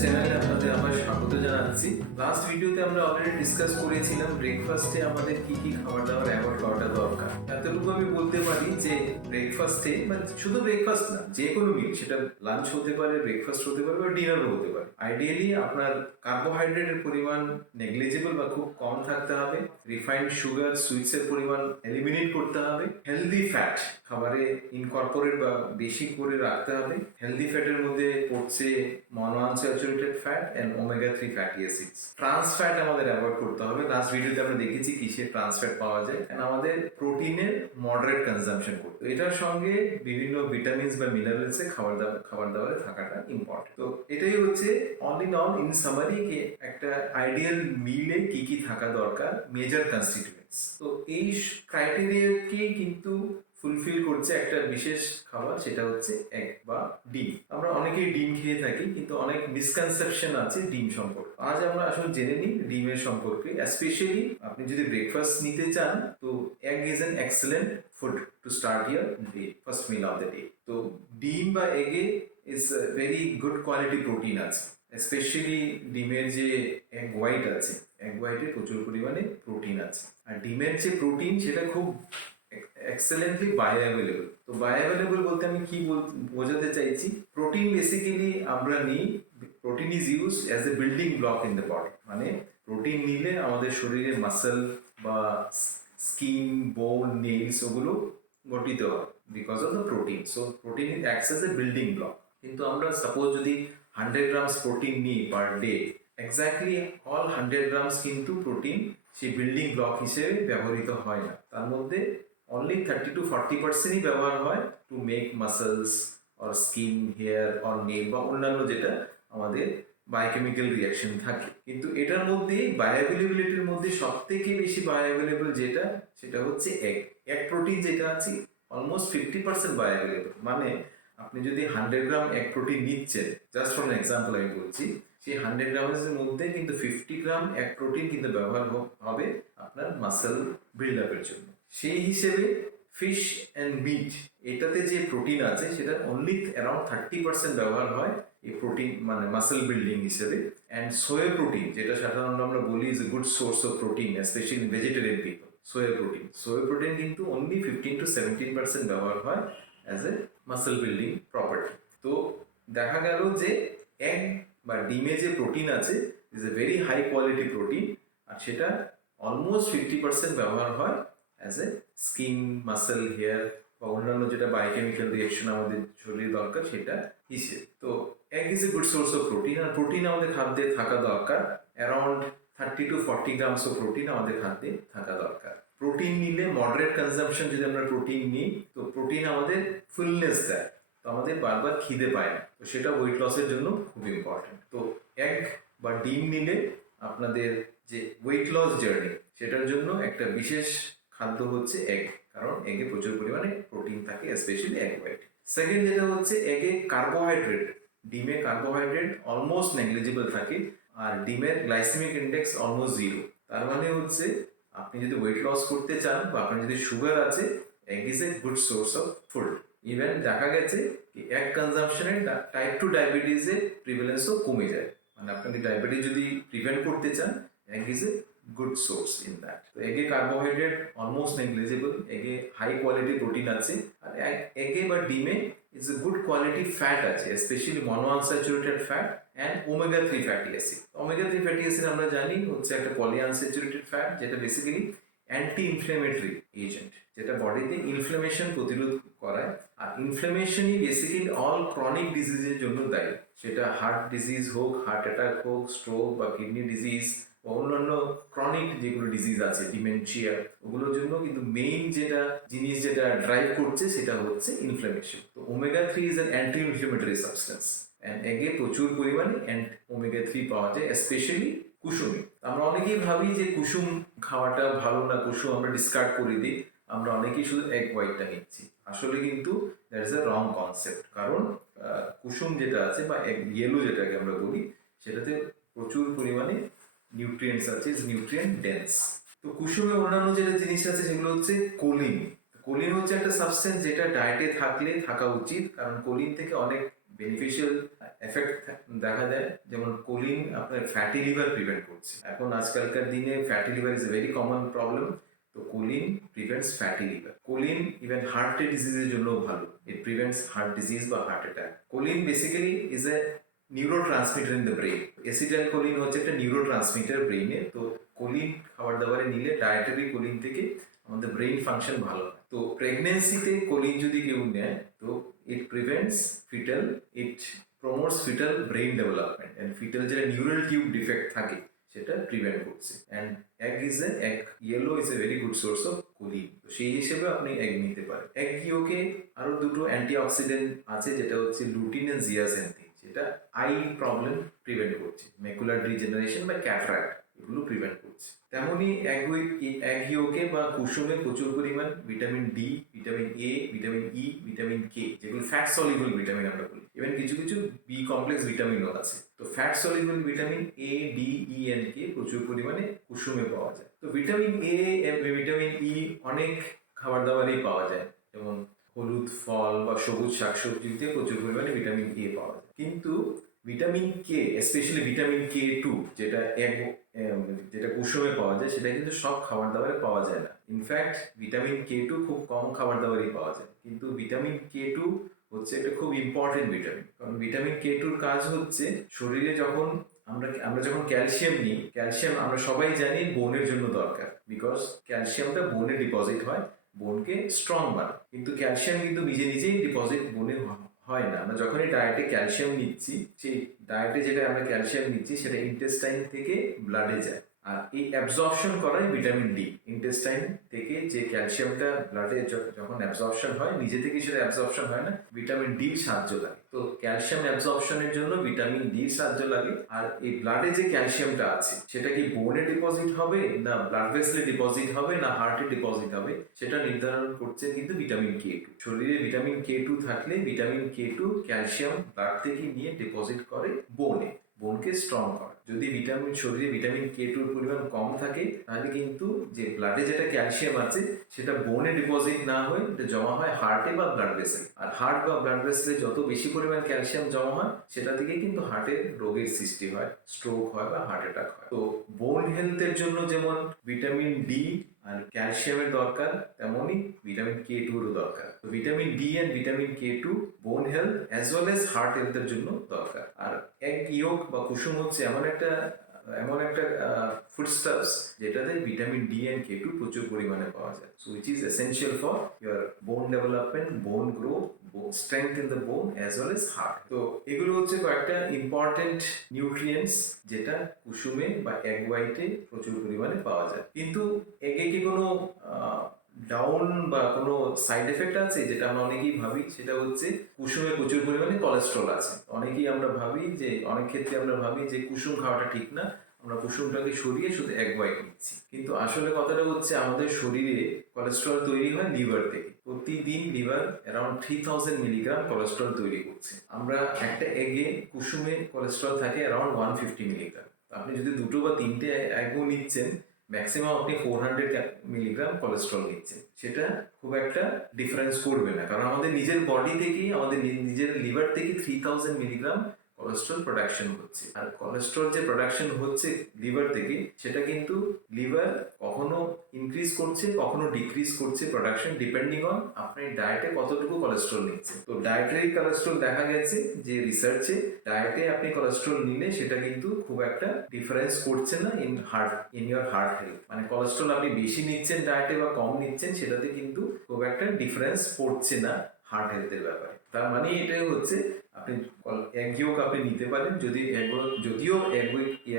চ্যানেলে আপনাদের আবার স্বাগত জানাচ্ছি। লাস্ট ভিডিওতে আমরা অলরেডি ডিসকাস করেছিলাম ব্রেকফাস্টে আমাদের কি কি খাবার দাবার অ্যাভয়েড করাটা দরকার। এতটুকু আমি বলতে পারি যে ব্রেকফাস্টে মানে শুধু ব্রেকফাস্ট না, যে কোনো মিল, সেটা লাঞ্চ হতে পারে, ব্রেকফাস্ট হতে পারে বা ডিনারও হতে পারে, আইডিয়ালি আপনার কার্বোহাইড্রেটের পরিমাণ নেগলিজিবল বা খুব কম থাকতে হবে। রিফাইন্ড সুগার, সুইটসের পরিমাণ এলিমিনেট করতে হবে। হেলদি ফ্যাট খাবারে ইনকর্পোরেট বা বেশি করে রাখতে হবে। হেলদি ফ্যাটের মধ্যে পড়ছে monounsaturated fat and omega 3 fatty acids. Trans fat আমাদের অ্যাভয়েড করতে হবে। লাস্ট ভিডিওতে আমরা দেখেছি কিসে ট্রান্স ফ্যাট পাওয়া যায়। এন্ড আমাদের প্রোটিনের মডারেট কনজাম্পশন করতে, এটার সঙ্গে বিভিন্ন ভিটামিনস বা মিনারেলসে খাবার দাবারে থাকাটা ইম্পর্টেন্ট। তো এটাই হচ্ছে all in all, in summary, একটা আইডিয়াল মিলে কি কি থাকা দরকার, মেজর কনস্টিটিউয়েন্টস। তো এই ক্রাইটেরিয়াকে কিন্তু ফুলফিল করছে একটা বিশেষ খাবার, সেটা হচ্ছে এগ বা ডিম। আমরা অনেকেই ডিম খেয়ে থাকি, কিন্তু অনেক মিসকনসেপশন আছে ডিম সম্পর্কে। আজ আমরা আসলে জেনে নিই ডিমের সম্পর্কে। স্পেশালি আপনি যদি ব্রেকফাস্ট নিতে চান, তো egg is an excellent food to start your day, first meal of the day. তো ডিম বা এগে is very good quality protein আছে। স্পেশালি ডিমের যে এগ হোয়াইট আছে, এগ হোয়াইটে প্রচুর পরিমাণে প্রোটিন আছে। আর ডিমের যে প্রোটিন, সেটা খুব এক্সেলেন্টলি বায়োঅ্যাভেলেবল। তো বায়োঅ্যাভেলেবল বলতে আমি কি বোঝাতে চাইছি, প্রোটিন বেসিক্যালি আমরা নিই, protein is use as a building block in the body. মানে প্রোটিন নিলে আমাদের শরীরের মাসেল বা স্কিন, বোন, নেইলস ওগুলো গঠিত হয় because of the protein. So protein acts as a building block. কিন্তু আমরা সাপোজ যদি 100 গ্রামস প্রোটিন নিই per day, exactly all 100 grams কিন্তু প্রোটিন সেই বিল্ডিং ব্লক হিসেবে ব্যবহৃত হয় না। তার মধ্যে only 30 to 40% ব্যবহার হয় to make muscles or skin, hair or nail বা অন্যান্য যেটা আমাদের বায়োকেমিক্যাল রিয়াকশন থাকে। কিন্তু এটার মধ্যে বায়োঅ্যাভেলেবিলিটির মধ্যে সব থেকে বেশি বায়োঅ্যাভেলেবল যেটা, সেটা হচ্ছে এগ প্রোটিন যেটা আছে অলমোস্ট 50% বায়োঅ্যাভেলেবল। মানে আপনি যদি 100 গ্রাম এগ প্রোটিন নিচ্ছেন, জাস্ট ফর এক্সাম্পল আমি বলছি, সেই 100 গ্রামের মধ্যে কিন্তু 50 গ্রাম এগ প্রোটিন কিন্তু ব্যবহার হবে আপনার মাসেল বিল্ড আপের জন্য। সেই হিসেবে ফিশ অ্যান্ড মিট, এটাতে যে প্রোটিন আছে সেটা অনলি অ্যারাউন্ড 30% ব্যবহার হয় এই প্রোটিন, মানে মাসেল বিল্ডিং হিসেবে। অ্যান্ড সোয়া প্রোটিন, যেটা সাধারণত আমরা বলি is a good source of protein, specially vegetarian people. Soya protein কিন্তু অনলি 15 to 17% ব্যবহার হয় অ্যাজ এ মাসেল বিল্ডিং প্রপার্টি। তো দেখা গেল যে এগ বা ডিমে যে প্রোটিন আছে is a very high quality protein, আর সেটা অলমোস্ট 50% ব্যবহার হয় as a skin, muscle, hair বা অন্যান্য যেটা বায়োকেমিক্যাল রিয়াকশন আমাদের শরীরে দরকার সেটা হিসেবে। তো egg is a good source of protein. আর প্রোটিন আমাদের খাদ্যে থাকা দরকার, around 30 to 40 grams of protein আমাদের খাদ্যে থাকা দরকার। প্রোটিন নিলে মডারেট কনজাম্পশন যদি আমরা প্রোটিন নিই, তো প্রোটিন আমাদের ফুলনেস দেয়, তো আমাদের বারবার খিদে পায় না। তো সেটা ওয়েট লসের জন্য খুব ইম্পর্টেন্ট। তো এগ বা ডিম নিলে আপনাদের যে ওয়েট লস জার্নি, সেটার জন্য একটা বিশেষ খাদ্য হচ্ছে এগ, কারণ এগে প্রচুর পরিমাণে প্রোটিন থাকে, স্পেশালি এগ হোয়াইট। সেকেন্ড যেটা হচ্ছে, এগে কার্বোহাইড্রেট, ডিমে কার্বোহাইড্রেট অলমোস্ট নেগলিজিবল থাকে, আর ডিমের গ্লাইসেমিক ইন্ডেক্স অলমোস্ট 0। তার মানে হচ্ছে আপনি যদি ওয়েট লস করতে চান বা আপনার যদি সুগার আছে, egg is a good source of food. Even দেখা গেছে কি এগ কনজাম্পশনে টাইপ 2 ডায়াবেটিসের প্রিভ্যালেন্সও কমে যায়। মানে আপনাকে ডায়াবেটিস যদি প্রিভেন্ট করতে চান, egg is a good source in that. তো এগে কার্বোহাইড্রেট অলমোস্ট নেগলিজিবল, এগে হাই কোয়ালিটি প্রোটিন আছে, আর এগে বা ডিমে is a good quality fat আছে, specially monounsaturated fat and omega 3 fatty acid. Omega 3 fatty acid আমরা জানি হচ্ছে একটা পলিআনস্যাচুরেটেড ফ্যাট, যেটা বেসিক্যালি অ্যান্টি ইনফ্লেমেটরি এজেন্ট, যেটা বডিতে ইনফ্লেমেশন প্রতিরোধ করায়। আর ইনফ্লেমেশনই বেসিক্যালি অল ক্রনিক ডিজিজের জন্য দায়ী, সেটা হার্ট ডিজিজ হোক, হার্ট অ্যাটাক হোক, স্ট্রোক বা কিডনি ডিজিজ বা অন্যান্য ক্রনিক যেগুলো ডিজিজ আছে, ডিমেনশিয়া, ওগুলোর জন্য কিন্তু মেইন যেটা জিনিস যেটা ড্রাইভ করছে সেটা হচ্ছে ইনফ্লামেশন। তো omega 3 is an anti inflammatory substance, and এগে প্রচুর পরিমাণে ওমেগা 3 পাওয়া যায়, স্পেশালি কুসুমে। আমরা অনেকেই ভাবি যে কুসুম খাওয়াটা ভালো না, কুসুম আমরা ডিসকার্ড করে দিই, আমরা অনেকেই শুধু এগ হোয়াইটটা নিচ্ছি। আসলে কিন্তু that is a wrong concept, কারণ কুসুম যেটা আছে বা এগ ইয়েলো যেটাকে আমরা বলি, সেটাতে প্রচুর পরিমাণে নিউট্রিয়েন্টস আছে, নিউট্রিয়েন্ট ডেন্স। তো কুসুমে অন্যান্য যেটা জিনিস আছে সেগুলো হচ্ছে কোলিন। কোলিন হচ্ছে একটা সাবস্টেন্স যেটা ডায়েটে থাকা উচিত, কারণ কোলিন থেকে অনেক বেনিফিশিয়াল এফেক্ট দেখা যায়, যেমন কোলিন আপনার ফ্যাটি লিভার প্রিভেন্ট করছে। এখন আজকালকার দিনে fatty liver is a very common problem. তো choline prevents fatty liver. Choline even হার্টের ডিজিজের জন্য ভালো, ইট প্রিভেন্টস হার্ট ডিজিজ বা heart attack. Choline basically is a neurotransmitter in the brain. Acetyl choline হচ্ছে একটা নিউরোট্রান্সমিটার ব্রেইনে। তো কোলিন খাবার দাবারে নিলে, ডায়েটারি কোলিন থেকে আমাদের ব্রেইন ফাংশন ভালো হয়। তো প্রেগনেন্সিতে কোলিন যদি কেউ নেয়, তো it prevents fetal, it promotes fetal brain development and fetal যে নিউরাল টিউব ডিফেক্ট থাকে সেটা প্রিভেন্ট করছে। And egg yellow is a very good source of choline. তো সেই হিসেবে আপনি এগ নিতে পারেন। এগ ইয়োকে আরো দুটো অ্যান্টিঅক্সিডেন্ট আছে, যেটা হচ্ছে লুটিন এন্ড জিয়াসেন্থিন, যেটা আই প্রবলেম প্রিভেন্ট করছে, ম্যাকুলার ডিজেনারেশন বা ক্যাটারাক্ট এগুলো প্রিভেন্ট করছে। তেমনি এগ ইয়োকে বা কুসুমে প্রচুর পরিমাণ vitamin D, vitamin A, vitamin E, vitamin K, যেগুলো ফ্যাট সলিবল ভিটামিন আমরা বলি। ইভেন কিছু কিছু বি কমপ্লেক্স ভিটামিনও আছে। তো fat soluble vitamin A, D, E and K প্রচুর পরিমাণে কুসুমে পাওয়া যায়। তো ভিটামিন এ, ভিটামিন ই অনেক খাবার দাবারেই পাওয়া যায়, যেমন হলুদ ফল বা সবুজ শাকসবজিতে প্রচুর পরিমাণে ভিটামিন এ পাওয়া যায়। কিন্তু vitamin K, specially vitamin K two, যেটা কুসুমে পাওয়া যায়, সেটা কিন্তু সব খাবার দাবারে পাওয়া যায় না। ইনফ্যাক্ট ভিটামিন কে টু খুব কম খাবার দাবারেই পাওয়া যায়। কিন্তু ভিটামিন কে টু হচ্ছে একটা খুব ইম্পর্টেন্ট ভিটামিন। কারণ ভিটামিন কে টুর কাজ হচ্ছে শরীরে যখন আমরা যখন ক্যালসিয়াম নিই, ক্যালসিয়াম আমরা সবাই জানি বোনের জন্য দরকার, বিকজ ক্যালসিয়ামটা বোনে ডিপোজিট হয়, বোনকে স্ট্রং বানায়। কিন্তু ক্যালসিয়াম কিন্তু নিজে নিজেই ডিপোজিট বোনে হয় না। আমরা যখনই ডায়েটে ক্যালসিয়াম নিচ্ছি, সেই ডায়েটে যেটা আমরা ক্যালসিয়াম নিচ্ছি সেটা ইন্টেস্টাইন থেকে ব্লাডে যায়। আর এই অ্যাবজর্পশন করাই ভিটামিন ডি। ইন্টেস্টাইন থেকে যে ক্যালসিয়ামটা ব্লাডে যখন অ্যাবজর্পশন হয়, নিজে থেকে সেটা অ্যাবজর্পশন হয় না, ভিটামিন ডির সাহায্য লাগে। তো ক্যালসিয়াম অ্যাবজর্পশনের জন্য ভিটামিন ডির সাহায্য লাগে। আর এই ব্লাডে যে ক্যালসিয়ামটা আছে সেটা কি বোনে ডিপোজিট হবে, না ব্লাড ভেসেলে ডিপোজিট হবে, না হার্টে ডিপোজিট হবে, সেটা নির্ধারণ করছে কিন্তু ভিটামিন কে টু। শরীরে ভিটামিন কে টু থাকলে vitamin K two calcium blood থেকে নিয়ে ডিপোজিট করে বোনকে স্ট্রং করে। যদি শরীরে ভিটামিন কে টুর পরিমাণ কম থাকে, তাহলে কিন্তু যে ব্লাডে যেটা ক্যালসিয়াম আছে সেটা বোনে ডিপোজিট না হয়ে এটা জমা হয় হার্টে বা ব্লাড ভেসেল। আর হার্ট বা ব্লাড ভেসেলে যত বেশি পরিমাণ ক্যালসিয়াম জমা হয়, সেটা থেকে কিন্তু হার্টের রোগের সৃষ্টি হয়, স্ট্রোক হয় বা হার্ট অ্যাটাক হয়। তো বোন হেলথের জন্য যেমন ভিটামিন ডি আর ক্যালসিয়ামের দরকার, তেমনই ভিটামিন কে টুরও দরকার। তো vitamin D and vitamin K two bone health as well as heart হেলথের জন্য দরকার। আর এগ ইয়োক বা কুসুম হচ্ছে এমন একটা ফুডস্টাফস যেটাতে vitamin D and K two প্রচুর পরিমাণে পাওয়া যায়। So which is essential for your bone development, bone growth, strength in the bone as well as heart. তো এগুলো হচ্ছে কয়েকটা ইম্পর্টেন্ট নিউট্রিয়েন্টস যেটা কুসুমে বা এগ হোয়াইটে প্রচুর পরিমাণে পাওয়া যায়। কিন্তু এগে কি কোনো ডাউন বা কোনো সাইড এফেক্ট আছে, যেটা আমরা অনেকেই ভাবি, সেটা হচ্ছে কুসুমে প্রচুর পরিমাণে কোলেস্ট্রল আছে। অনেকেই আমরা ভাবি যে, অনেক ক্ষেত্রে আমরা ভাবি যে কুসুম খাওয়াটা ঠিক না, আমরা কুসুমটাকে সরিয়ে শুধু এগ হোয়াইট নিচ্ছি। কিন্তু আসলে কথাটা হচ্ছে আমাদের শরীরে কোলেস্ট্রল তৈরি হয় লিভার থেকে। প্রতিদিন লিভার অ্যারাউন্ড 3000 মিলিগ্রাম কোলেস্ট্রল তৈরি করছে। আমরা একটা এগে কুসুমে কোলেস্ট্রল থাকে অ্যারাউন্ড 150 মিলিগ্রাম। আপনি যদি দুটো বা তিনটে এগও নিচ্ছেন, ম্যাক্সিমাম আপনি 400 মিলিগ্রাম কোলেস্ট্রল নিচ্ছেন। সেটা খুব একটা ডিফারেন্স করবে না, কারণ আমাদের নিজের বডি থেকেই, আমাদের নিজের লিভার থেকে 3000 মিলিগ্রাম কোলেস্ট্রল প্রোডাকশন হচ্ছে। আর কোলেস্ট্রল যে প্রোডাকশন হচ্ছে লিভার থেকে, সেটা কিন্তু লিভার কখনো ইনক্রিজ করছে, কখনো ডিক্রিজ করছে প্রোডাকশন, ডিপেন্ডিং অন আপনি ডায়েটে কতটুকু কোলেস্ট্রল নিচ্ছেন। তো ডায়েটারি কোলেস্ট্রল দেখা গেছে যে রিসার্চে, ডায়েটে আপনি কোলেস্ট্রল নিলে সেটা কিন্তু খুব একটা ডিফারেন্স করছে না ইন ইয়োর হার্ট হেলথ। মানে কোলেস্ট্রল আপনি বেশি নিচ্ছেন ডায়েটে বা কম নিচ্ছেন, সেটাতে কিন্তু খুব একটা ডিফারেন্স পড়ছে না হার্ট হেলথের ব্যাপারে। তার মানে এটাই হচ্ছে, আপনি এগ ইয়োক আপনি নিতে পারেন, যদিও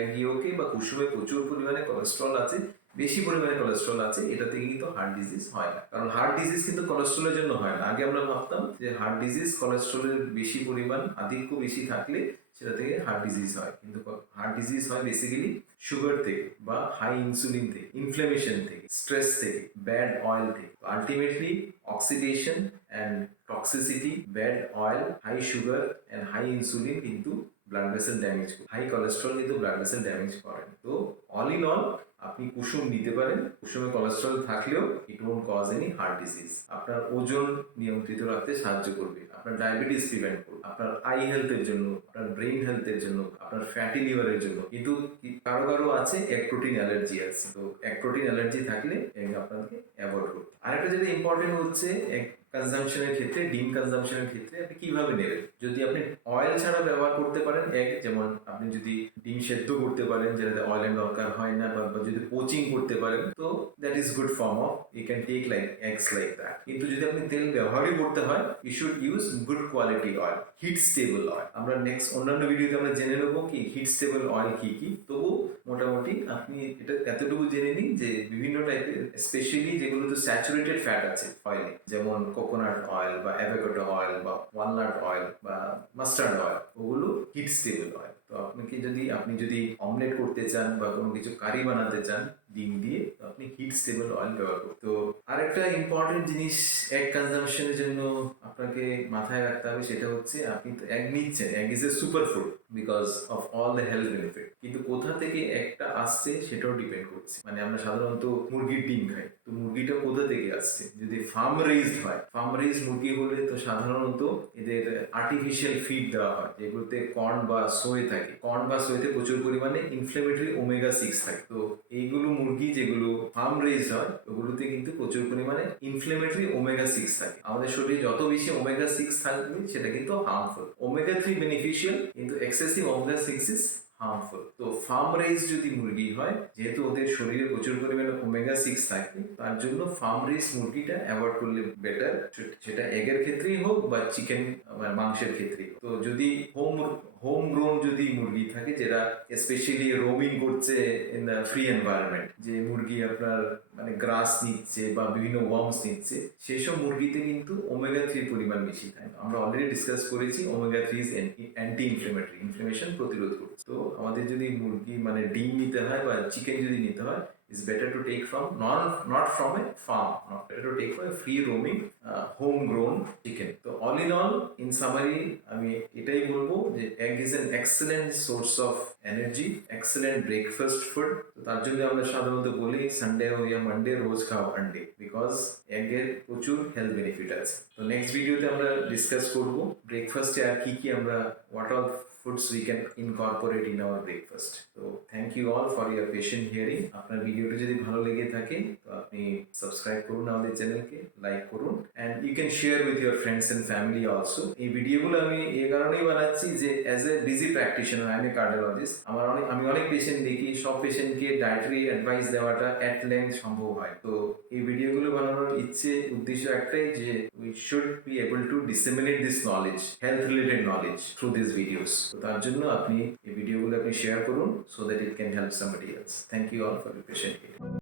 এগ ইয়োকে বা কুসুমে প্রচুর পরিমাণে কোলেস্ট্রল আছে, বেশি পরিমাণে কোলেস্ট্রল আছে, এটাতে কিন্তু হার্ট ডিজিজ হয় না। কারণ হার্ট ডিজিজ কিন্তু কোলেস্ট্রলের জন্য হয় না। আগে আমরা ভাবতাম যে হার্ট ডিজিজ কোলেস্ট্রলের বেশি পরিমাণ, আধিক্য বেশি থাকলে সেটা থেকে হার্ট ডিজিজ হয়। কিন্তু হার্ট ডিজিজ হয় বেসিক্যালি সুগার থেকে বা হাই ইনসুলিন থেকে, ইনফ্লামেশন থেকে, স্ট্রেস থেকে, ব্যাড অয়েল থেকে। Ultimately oxidation and toxicity, bad oil, high sugar and high insulin কিন্তু ব্লাড ভেসেল ড্যামেজ করে। হাই কোলেস্ট্রল কিন্তু ব্লাড ভেসেল ড্যামেজ করে। তো অল ইন অল আপনি কুসুম নিতে পারেন। কুসুমে কোলেস্ট্রল থাকলেও it won't cause any heart disease. আপনার ওজন নিয়ন্ত্রিত রাখতে সাহায্য করবে, আপনার ডায়াবেটিস প্রিভেন্ট করবে, আপনার আই হেলথের জন্য, আপনার ব্রেইন হেলথের জন্য, আপনার ফ্যাটি লিভারের জন্য। কিন্তু কারো কারো আছে এগ প্রোটিন অ্যালার্জি আছে, তো এগ প্রোটিন অ্যালার্জি থাকলে এগ আপনাকে অ্যাভয়েড করতে। আরেকটা যেটা ইম্পর্টেন্ট হচ্ছে এগ কনজাম্পশনের ক্ষেত্রে, ডিম কনজাম্পশনের ক্ষেত্রে আপনি কিভাবে নেবেন। যদি আপনি অয়েল ছাড়া ব্যবহার করতে পারেন এগ, যেমন আপনি যদি ডিম সেদ্ধ করতে পারেন যেটাতে অয়েলের দরকার হয় না, বা যদি পোচিং করতে পারেন, তো that is good form of you can take like eggs like that. কিন্তু যদি আপনি তেল ব্যবহারই করতে হয়, you should use good quality oil, heat stable oil. আমরা নেক্সট অন্যান্য ভিডিওতে আমরা জেনে নেবো কি হিট স্টেবল অয়েল কি কি। তবু মোটামুটি আপনি এটা এতটুকু জেনে নিন যে বিভিন্ন টাইপের, স্পেশালি যেগুলোতে স্যাচুরেটেড ফ্যাট আছে অয়েলে, যেমন কোকোনাট অয়েল বা অ্যাভোকাডো অয়েল বা ওয়ালনাট অয়েল বা মাস্টার্ড অয়েল, ওগুলো হিট স্টেবল অয়েল। তো আপনি যদি অমলেট করতে চান বা কোনো কিছু কারি বানাতে চান ডিম দিয়ে, তো আপনি হিট স্টেবল অয়েল ব্যবহার করুন। তো আরেকটা ইম্পর্টেন্ট জিনিস এগ কনজাম্পশনের জন্য আপনাকে মাথায় রাখতে হবে, সেটা হচ্ছে আপনি তো এগ নিচ্ছেন, egg is A super food because of all the health benefit. কিন্তু কোথা থেকে একটা আসছে সেটাও ডিপেন্ড করছে। মানে আমরা সাধারণত মুরগির ডিম খাই, তো মুরগিটা কোথা থেকে আসছে। যদি ফার্ম রেইজড হয়, ফার্ম রেইজ মুরগি হলে তো সাধারণত এদের আর্টিফিশিয়াল ফিড দেওয়া হয়, যেগুলোতে কর্ন বা সোয়ে থাকে। কর্ন বা সোয়েতে প্রচুর পরিমাণে ইনফ্লেমেটরি ওমেগা 6 থাকে। তো এইগুলো মুরগি যেগুলো ফার্ম রেইজ হয়, ওগুলোতে কিন্তু প্রচুর পরিমাণে ইনফ্লেমেটরি ওমেগা 6 থাকে। আমাদের শরীরে যত বেশি ওমেগা 6 থাকবে সেটা কিন্তু হার্মফুল। ওমেগা 3 বেনিফিশিয়াল, কিন্তু এক্সেসিভ ওমেগা 6 ইজ হার্মফুল। তো ফার্ম রেইজ যদি মুরগি হয়, যেহেতু ওদের শরীরে প্রচুর পরিমাণে ওমেগা 6 থাকে, তার জন্য ফার্ম রেইজ মুরগিটা অ্যাভয়েড করলে বেটার, সেটা এগের ক্ষেত্রেই হোক বা চিকেন মাংসের ক্ষেত্রেই হোক। তো যদি হোম গ্রোন যদি মুরগি থাকে, যেটা স্পেশালি রোমিং করছে ইন দ্য ফ্রি এনভায়রনমেন্ট, যে মুরগি আপনার মানে গ্রাস নিচ্ছে বা বিভিন্ন ওয়ার্মস নিচ্ছে, সেসব মুরগিতে কিন্তু ওমেগা 3 পরিমাণ বেশি থাকে। আমরা অলরেডি ডিসকাস করেছি omega 3 is anti inflammatory, inflation প্রতিরোধ করছে। তো আমাদের যদি মুরগি মানে ডিম নিতে হয় বা চিকেন যদি নিতে হয়, is better to take from not from a farm, not better to take from a free roaming homegrown chicken. তো all in all, in summary, আমি এটাই বলবো যে egg is an excellent source of energy, excellent breakfast food. তো তার জন্য আমরা সাধারণত বলি সানডে ইয়া মানডে রোজ খাও আন্ডে, বিকজ এগ এর প্রচুর হেলথ বেনিফিট আছে। তো নেক্সট ভিডিওতে আমরা ডিসকাস করব ব্রেকফাস্টে আর কি কি আমরা what all foods we can incorporate in our breakfast. So thank you all for your patient hearing. আপনার ভিডিওটা যদি ভালো লেগে থাকে তো আপনি সাবস্ক্রাইব করুন আমাদের চ্যানেলকে, লাইক করুন, and you can share with your friends and family also. এই ভিডিওগুলো আমি এই কারণেই বানাচ্ছি যে as a busy practitioner, I M A cardiologist, আমি অনেক পেশেন্ট দেখি, সব পেশেন্টকে ডায়েটারি অ্যাডভাইস দেওয়াটা অ্যাট লেন্থ সম্ভব হয়। তো এই ভিডিওগুলো বানানোর উদ্দেশ্য একটাই যে we should be able to disseminate this knowledge, health related knowledge through these videos. তো তার জন্য আপনি এই ভিডিওগুলো আপনি শেয়ার করুন so that it can help somebody else. Thank you all for your patient hearing.